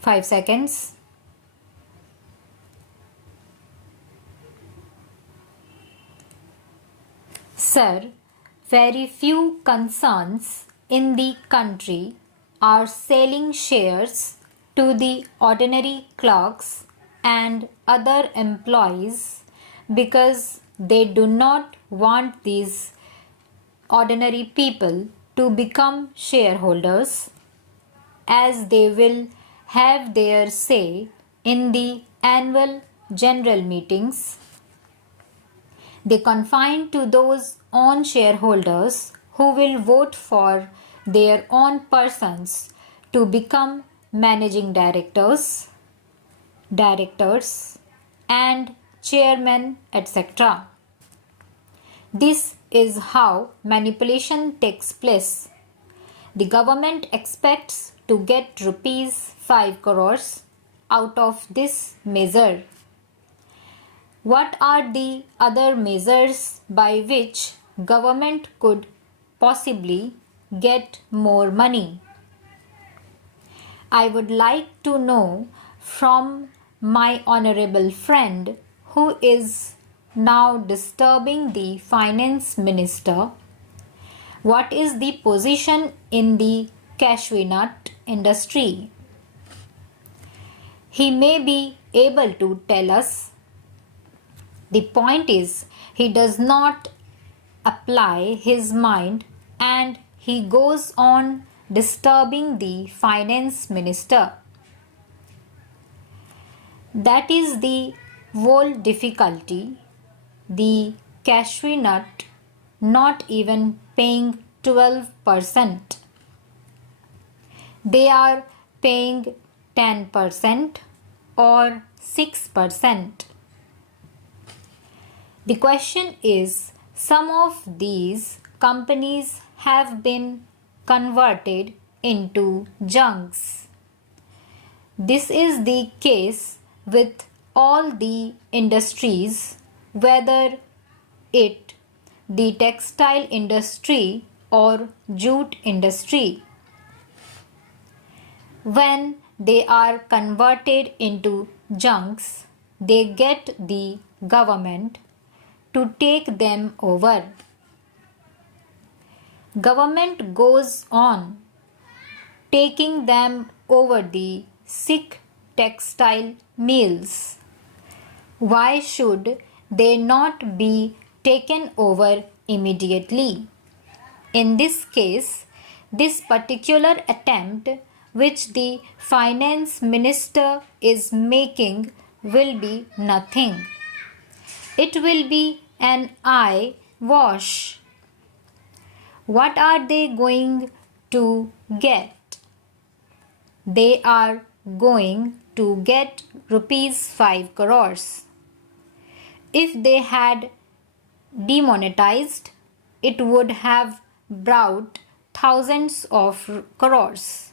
5 seconds. Sir, very few concerns in the country are selling shares to the ordinary clerks and other employees because they do not want these ordinary people to become shareholders, as they will have their say in the annual general meetings. They confine to those own shareholders who will vote for their own persons to become managing directors, and chairmen, etc. This is how manipulation takes place. The government expects to get rupees 5 crores out of this measure. What are the other measures by which government could possibly get more money? I would like to know from my honorable friend who is now disturbing the finance minister, what is the position in the cashew nut industry? He may be able to tell us. The point is, he does not apply his mind and he goes on disturbing the finance minister. That is the whole difficulty. The cashew nut not even paying 12%. They are paying 10% or 6%. The question is, some of these companies have been converted into junks. This is the case with all the industries, whether it the textile industry or jute industry. When they are converted into junks, they get the government to take them over. Government goes on taking them over the sick textile mills. Why should they not be taken over immediately? In this case, this particular attempt which the finance minister is making will be nothing. It will be an eye wash. What are they going to get? They are going to get rupees 5 crores. If they had demonetized, it would have brought thousands of crores.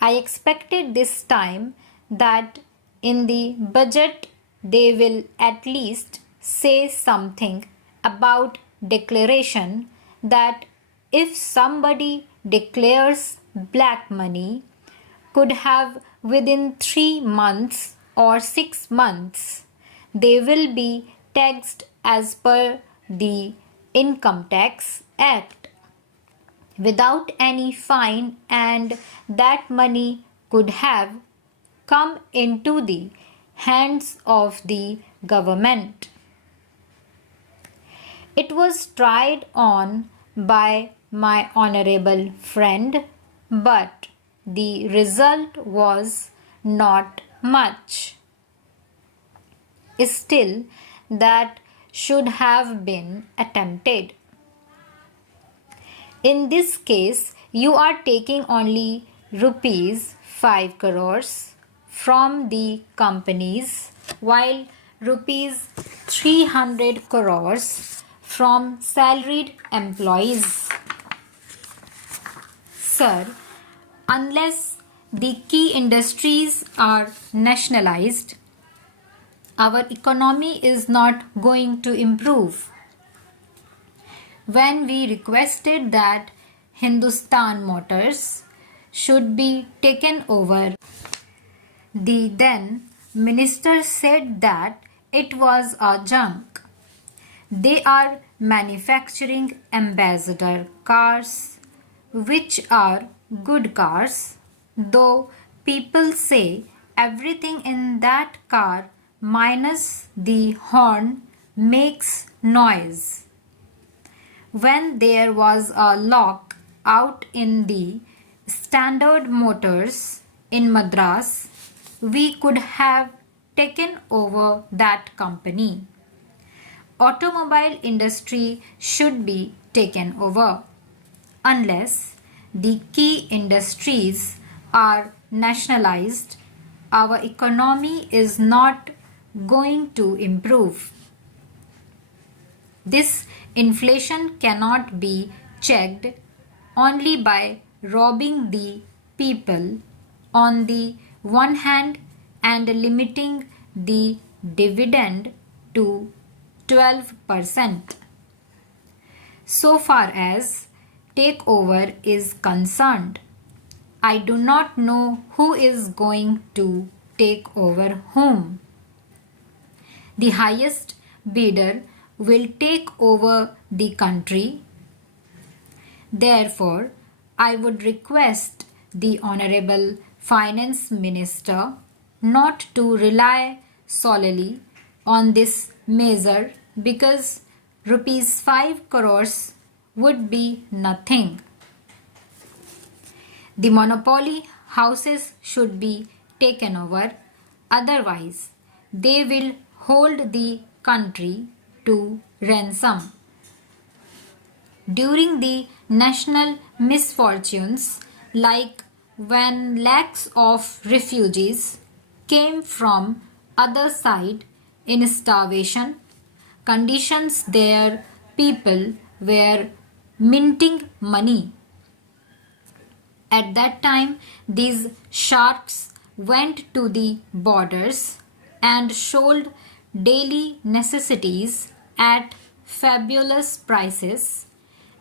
I expected this time that in the budget they will at least say something about declaration, that if somebody declares black money, could have within 3 months or 6 months, they will be taxed as per the Income Tax Act without any fine, and that money could have come into the hands of the government. It was tried on by my honorable friend, but the result was not much. Still, that should have been attempted. In this case, you are taking only rupees 5 crores from the companies, while rupees 300 crores from salaried employees. Sir, unless the key industries are nationalized, our economy is not going to improve. When we requested that Hindustan Motors should be taken over. The then minister said that it was a junk. They are manufacturing ambassador cars, which are good cars, though people say everything in that car minus the horn makes noise. When there was a lock out in the Standard Motors in Madras, we could have taken over that company. Automobile industry should be taken over. Unless the key industries are nationalized, our economy is not going to improve. This inflation cannot be checked only by robbing the people on the one hand and limiting the dividend to 12%. So far as takeover is concerned, I do not know who is going to take over whom. The highest bidder will take over the country. Therefore, I would request the Honorable Finance Minister not to rely solely on this measure because rupees 5 crores would be nothing. The monopoly houses should be taken over, otherwise they will hold the country to ransom. During the national misfortunes, like when lakhs of refugees came from other side in starvation conditions, their people were minting money. At that time, these sharks went to the borders and sold daily necessities at fabulous prices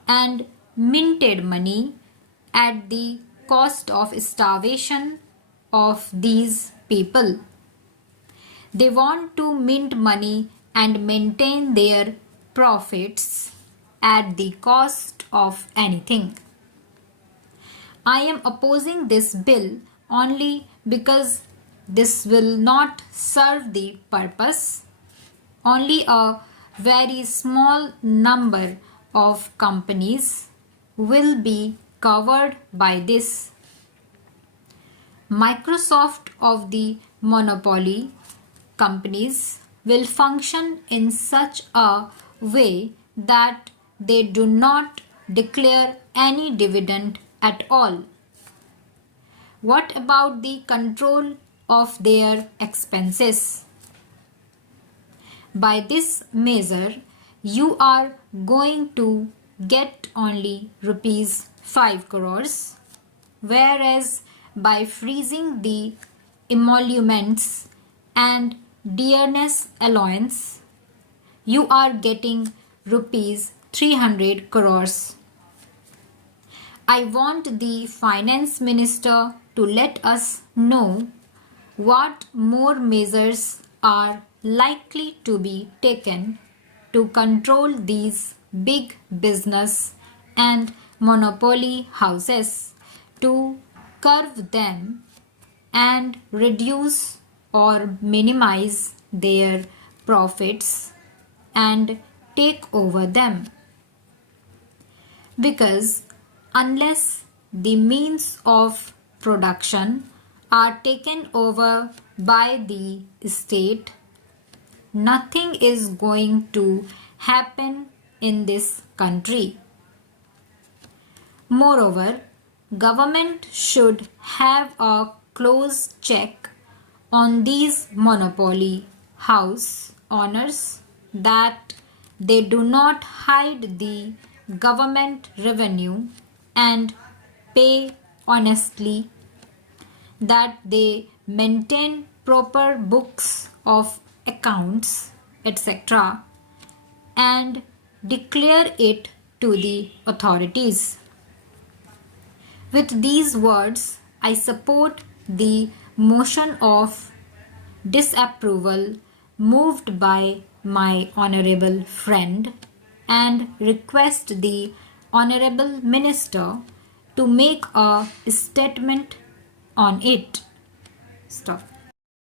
and minted money at the cost of starvation of these people. They want to mint money and maintain their profits at the cost of anything. I am opposing this bill only because this will not serve the purpose. Only a very small number of companies will be covered by this. Microsoft of the monopoly companies will function in such a way that they do not declare any dividend at all. What about the control of their expenses? By this measure, you are going to get only rupees 5 crores, whereas by freezing the emoluments and dearness allowance, you are getting rupees 300 crores. I want the finance minister to let us know what more measures are likely to be taken to control these big business and monopoly houses, to curb them and reduce or minimize their profits and take over them. Because unless the means of production are taken over by the state, nothing is going to happen in this country. Moreover, government should have a close check on these monopoly house owners that they do not hide the government revenue and pay honestly, that they maintain proper books of accounts, etc., and declare it to the authorities. With these words, I support the motion of disapproval moved by my honorable friend and request the honorable minister to make a statement on it. Stop.